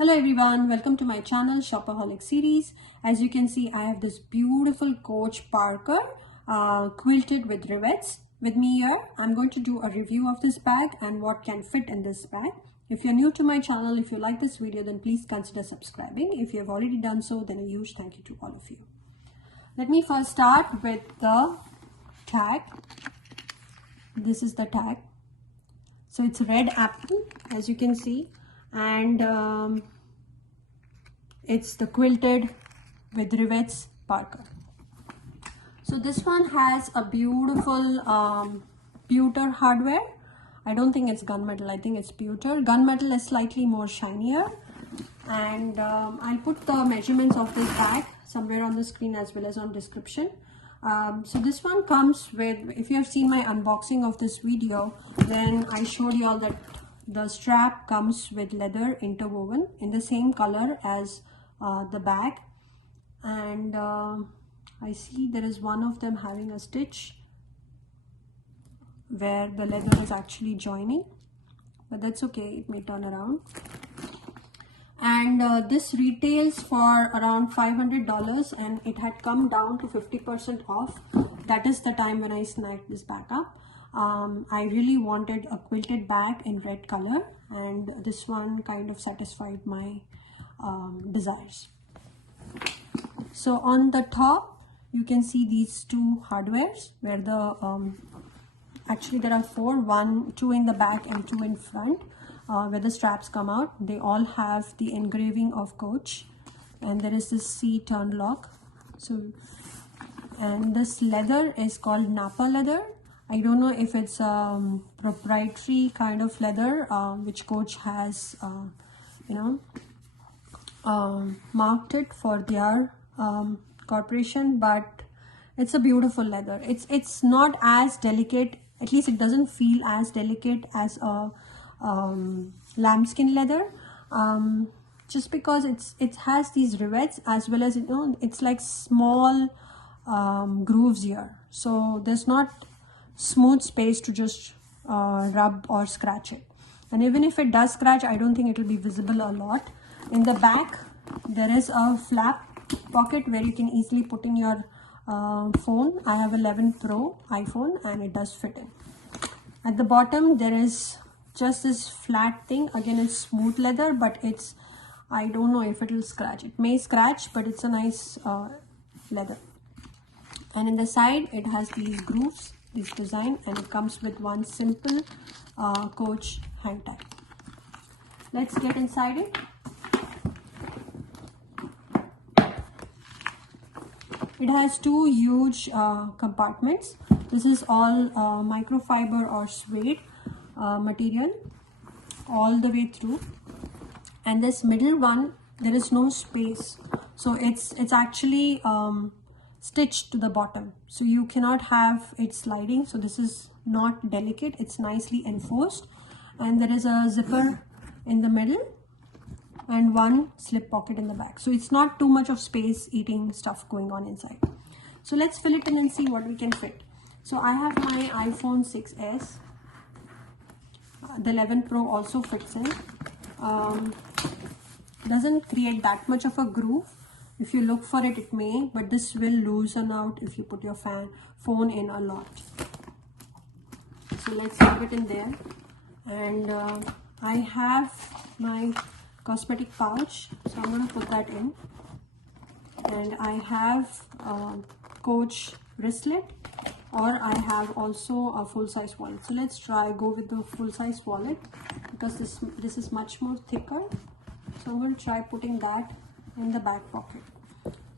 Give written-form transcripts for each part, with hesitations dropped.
Hello everyone, welcome to my channel Shopaholic series. As you can see, I have this beautiful Coach Parker quilted with rivets. With me here, I'm going to do a review of this bag and what can fit in this bag. If you're new to my channel, if you like this video, then please consider subscribing. If you have already done so, then a huge thank you to all of you. Let me first start with the tag. This is the tag. So it's red apple, as you can see, and it's the quilted with rivets Parker. So this one has a beautiful pewter hardware. I don't think it's gunmetal, I think it's pewter. Gunmetal is slightly more shinier, and I'll put the measurements of this bag somewhere on the screen as well as on description. So this one comes with, if you have seen my unboxing of this video, then I showed you all that the strap comes with leather interwoven in the same color as the bag, and I see there is one of them having a stitch where the leather is actually joining, but that's okay, it may turn around. And this retails for around $500, and it had come down to 50% off. That is the time when I snagged this bag up. I really wanted a quilted bag in red color, and this one kind of satisfied my desires. So on the top you can see these two hardwares where the actually there are two in the back and two in front, where the straps come out. They all have the engraving of Coach, and there is this C turn lock. So, and this leather is called Napa leather. I don't know if it's proprietary kind of leather which Coach has marked it for their corporation, but it's a beautiful leather. It's not as delicate, at least it doesn't feel as delicate as a lambskin leather, just because it has these rivets, as well as it's like small grooves here, so there's not smooth space to just rub or scratch it. And even if it does scratch, I don't think it will be visible a lot. In the back there is a flap pocket where you can easily put in your phone. I have 11 Pro iPhone and it does fit in. At the bottom there is just this flat thing. Again, it's smooth leather, but I don't know if it will scratch. It may scratch, but it's a nice leather. And in the side it has these grooves, this design, and it comes with one simple Coach hand tag. Let's get inside it. It has two huge compartments. This is all microfiber or suede material all the way through, and this middle one, there is no space, so it's actually stitched to the bottom, so you cannot have it sliding. So this is not delicate, it's nicely enforced, and there is a zipper in the middle and one slip pocket in the back, so it's not too much of space eating stuff going on inside. So let's fill it in and see what we can fit. So I have my iPhone 6s. The 11 Pro also fits in. Doesn't create that much of a groove. If you look for it, it may, but this will loosen out if you put your phone in a lot. So let's have it in there. And I have my cosmetic pouch, so I'm going to put that in. And I have Coach wristlet, or I have also a full-size wallet. So let's go with the full-size wallet, because this is much more thicker. So I'm going to try putting that in the back pocket.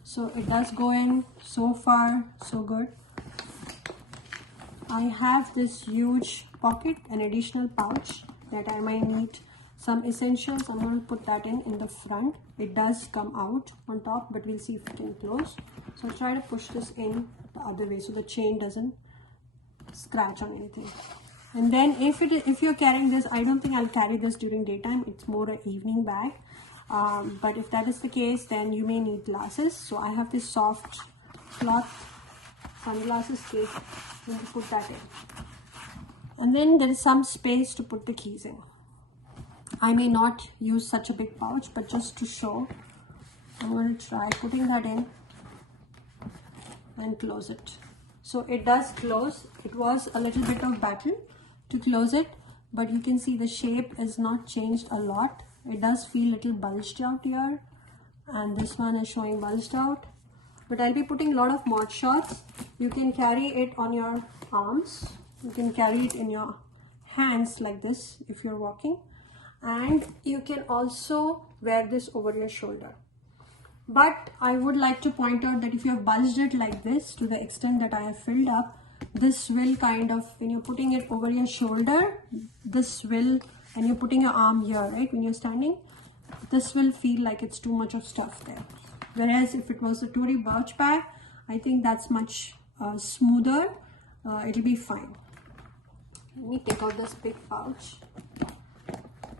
So it does go in. So far so good. I have this huge pocket, an additional pouch that I might need some essentials. I'm going to put that in the front. It does come out on top, but we'll see if it can close. So I'll try to push this in the other way so the chain doesn't scratch on anything. And then if you're carrying this, I don't think I'll carry this during daytime, it's more an evening bag, but if that is the case, then you may need glasses. So I have this soft cloth sunglasses case. I'm going to put that in, and then there is some space to put the keys in. I may not use such a big pouch, but just to show, I'm going to try putting that in and close it. So it does close. It was a little bit of battle to close it, but you can see the shape is not changed a lot. It does feel a little bulged out here, and this one is showing bulged out. But I'll be putting a lot of mod shots. You can carry it on your arms. You can carry it in your hands like this if you're walking. And you can also wear this over your shoulder. But I would like to point out that if you have bulged it like this to the extent that I have filled up, this will kind of, when you're putting it over your shoulder, this will, and you're putting your arm here, right, when you're standing, this will feel like it's too much of stuff there. Whereas if it was a Tory Burch bag, I think that's much smoother. It'll be fine. Let me take out this big pouch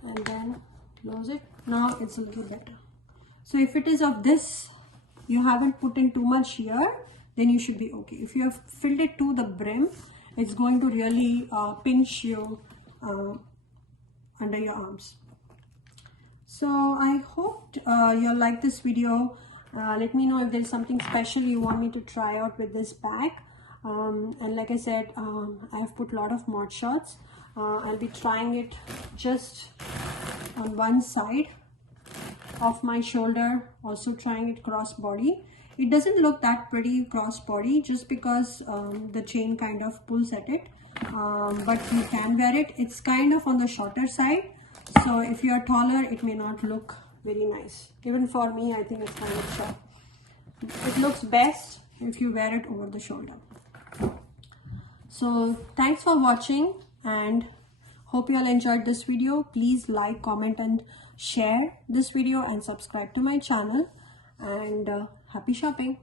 and then close it. Now it's a little better. So if it is of this, you haven't put in too much here, then you should be okay. If you have filled it to the brim, it's going to really pinch you under your arms. So I hope you'll like this video. Let me know if there's something special you want me to try out with this bag. And like I said, I have put a lot of mod shots. I'll be trying it just on one side of my shoulder, also trying it cross body. It doesn't look that pretty cross body just because the chain kind of pulls at it, but you can wear it. It's kind of on the shorter side, so if you are taller it may not look very nice. Even for me, I think it's kind of short. It looks best if you wear it over the shoulder. So thanks for watching, and hope you all enjoyed this video. Please like, comment and share this video and subscribe to my channel, and happy shopping.